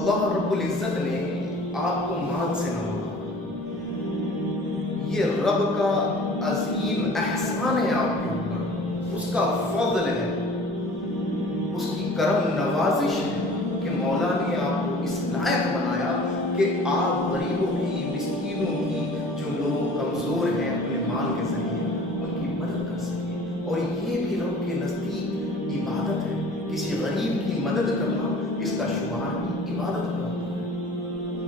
اللہ رب العزت نے آپ کو مال سے نوازا، یہ رب کا عظیم احسان ہے آپ کے اوپر، اس کا فضل ہے، اس کی کرم نوازش ہے کہ مولا نے آپ کو اس لائق بنایا کہ آپ غریبوں کی، مسکینوں کی، جو لوگ کمزور ہیں اپنے مال کے ذریعے ان کی مدد کر سکیں۔ اور یہ بھی رب کے نزدیک عبادت ہے، کسی غریب کی مدد کرنا اس کا شمار بھی عبادت کا ہوتا ہے۔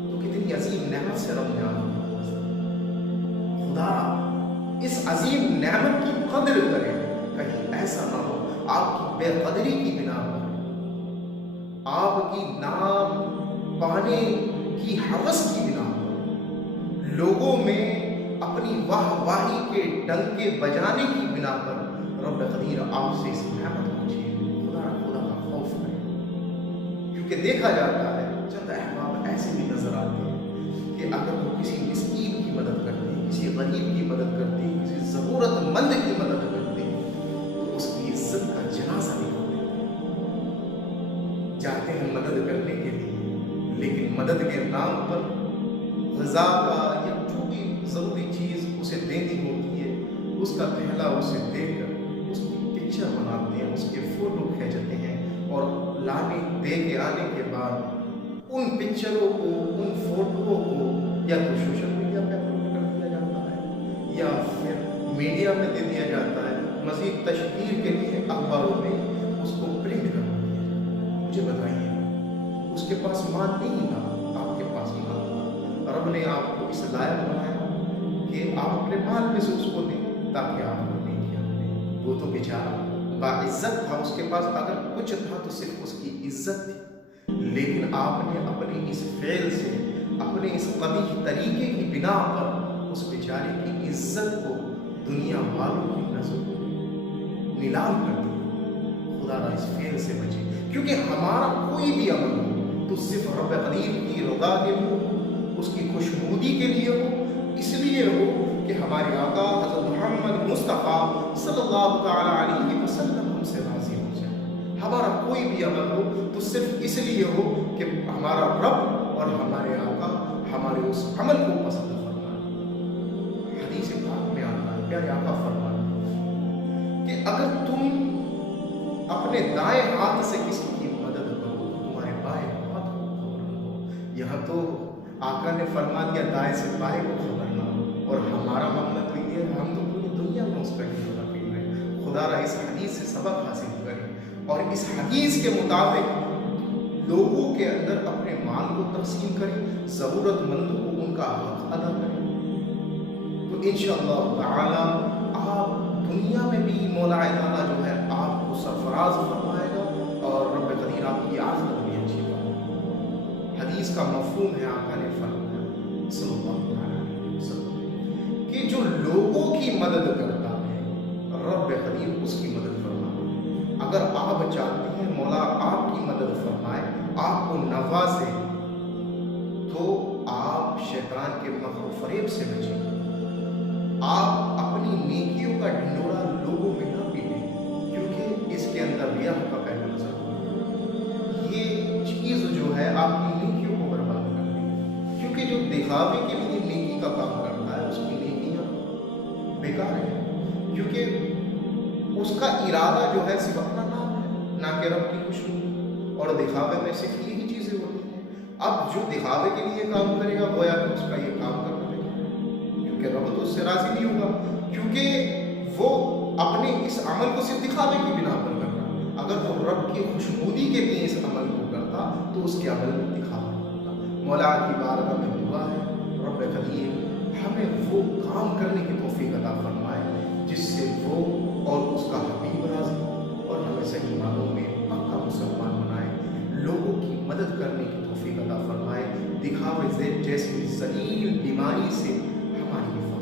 تو کتنی عظیم نعمت سے رب نے آپ کو نوازا۔ خدا اس عظیم نعمت کی قدر کرے، کہیں ایسا نہ ہو آپ کی بے قدری کی بنا پر، آپ کی نام پانے کی ہوس کی بنا پر، لوگوں میں اپنی واہ واہی کے ڈنکے بجانے کی بنا پر رب قدیر آپ سے اس نعمت کو چھین لے۔ خدا کا خوف کرے، کیونکہ دیکھا جاتا ہے چند احباب ایسے بھی نظر آتے ہیں کہ اگر وہ کسی مسکین کی مدد کرتے ہیں، کسی غریب کی مدد کرتے ہیں، کسی ضرورت مند کی مدد کرتے ہیں، تو اس کی عزت کا جنازہ نکال دیتے ہیں۔ جاتے ہیں مدد کرنے کے لیے، لیکن مدد کے نام پر غذا کا یا جو بھی ضروری چیز اسے دینی ہوتی ہے، اس کا پہلا اسے دے کر اس کی پکچر بناتے ہیں، اس کے فوٹو کھینچتے ہیں، اور دے کے آنے کے بعد ان پکچروں کو، ان فوٹوؤں کو یا تو سوشل میڈیا پہ اپلوڈ کر دیا جاتا ہے یا پھر میڈیا میں دے دیا جاتا ہے، مزید تشہیر کے لیے اخباروں میں اس کو پرنٹ کروا دیا جاتا ہے۔ مجھے بتائیے، اس کے پاس مال نہیں تھا، آپ کے پاس مال تھا، رب نے آپ کو اس لائق بنایا کہ آپ اپنے مال میں سے اس کو دیں تاکہ آپ کو نہیں کیا کریں۔ وہ تو بیچارہ باعزت تھا، اس کے پاس اگر کچھ تھا تو صرف اس کی عزت تھی، لیکن آپ نے اپنے اس فعل سے، اپنے اس قبیح طریقے کی بنا پر اس بیچارے کی عزت کو دنیا والوں کی نظر نیلام کر دیا۔ خدا را اس فعل سے بچے، کیونکہ ہمارا کوئی بھی عمل ہو تو صرف رب قدیر کی رضا کے لیے ہو، اس کی خوشنودی کے لیے ہو، اس لیے ہو کہ ہمارے آقا حضرت محمد مصطفیٰ صلی اللہ تعالیٰ علیہ وسلم ہم سے راضی ہو جائے۔ ہمارا کوئی بھی عمل ہو تو صرف اس لیے ہو کہ ہمارا رب اور ہمارے آقا ہمارے اس عمل کو پسند فرمائے۔ حدیث پاک میں آتا ہے، پیارے آقا فرماتے ہیں کہ اگر تم اپنے دائیں ہاتھ سے کسی کی مدد کرو تو تمہارے بائیں ہاتھ کو خبر نہ ہو۔ یہاں تو آقا نے فرما دیا دائیں سے بائیں کو خبر نہ ہو، اور ہمارا معاملہ تو یہ ہے، ہم تو پوری دنیا میں اس کا ہی رہے ہیں۔ خدا را اس حدیث سے سبق حاصل کریں اور اس حدیث کے مطابق لوگوں کے اندر اپنے مال کو تقسیم کریں، ضرورت مندوں کو ان کا حق ادا کریں، تو انشاءاللہ تعالی آپ دنیا میں بھی مولا تعالیٰ جو ہے آپ کو سرفراز فرمائے گا، اور رب قدیر آپ کی آخرت بھی اچھی فرمائے۔ حدیث کا مفہوم ہے، آقا نے فرمایا صلی اللہ علیہ وسلم کہ جو لوگوں کی مدد کرتا ہے رب قدیر اس کی مدد فرمائے۔ اگر آپ چاہتے ہیں مولا آپ کی مدد فرمائے، آپ کو نوازے، تو آپ شیطان کے مکر و فریب سے بچیں، آپ اپنی نیکیوں کا ڈھنڈورا لوگوں میں نہ پیٹیں، کیونکہ اس کے اندر ریاء کا پہلو نظر آتا ہے۔ یہ چیز جو ہے آپ کی نیکیوں کو برباد کر دے گی، کیونکہ جو دکھاوے کے لیے نیکی کا کام کرتا ہے اس کی نیکیاں بیکار ہیں، کیونکہ اس کا ارادہ جو ہے صرف اپنا نام ہے، نہ کہ رب کی خوشنودی، اور دکھاوے میں صرف یہی چیزیں ہوتی ہیں۔ اب جو دکھاوے کے لیے کام کرے گا گویا کہ اس کا یہ کام کرنا ہے، کیونکہ رب تو اس سے راضی نہیں ہوگا، کیونکہ وہ اپنے اس عمل کو صرف دکھاوے کی بنا پر کرتا۔ اگر وہ رب کی خوشنودی کے لیے اس عمل کو کرتا تو اس کے عمل میں دکھاوا ہوتا۔ مولا کی بارگاہ میں دعا ہے، رب قدیر ہمیں وہ کام کرنے کی توفیق عطا فرمائے جس سے وہ اور اس کا حبیب راضی ہو، اور ہمیں صحیح معنوں میں پکا مسلمان بنائے، لوگوں کی مدد کرنے کی توفیق عطا فرمائے، دکھاوے جیسی ذلیل بیماری سے ہماری حفاظت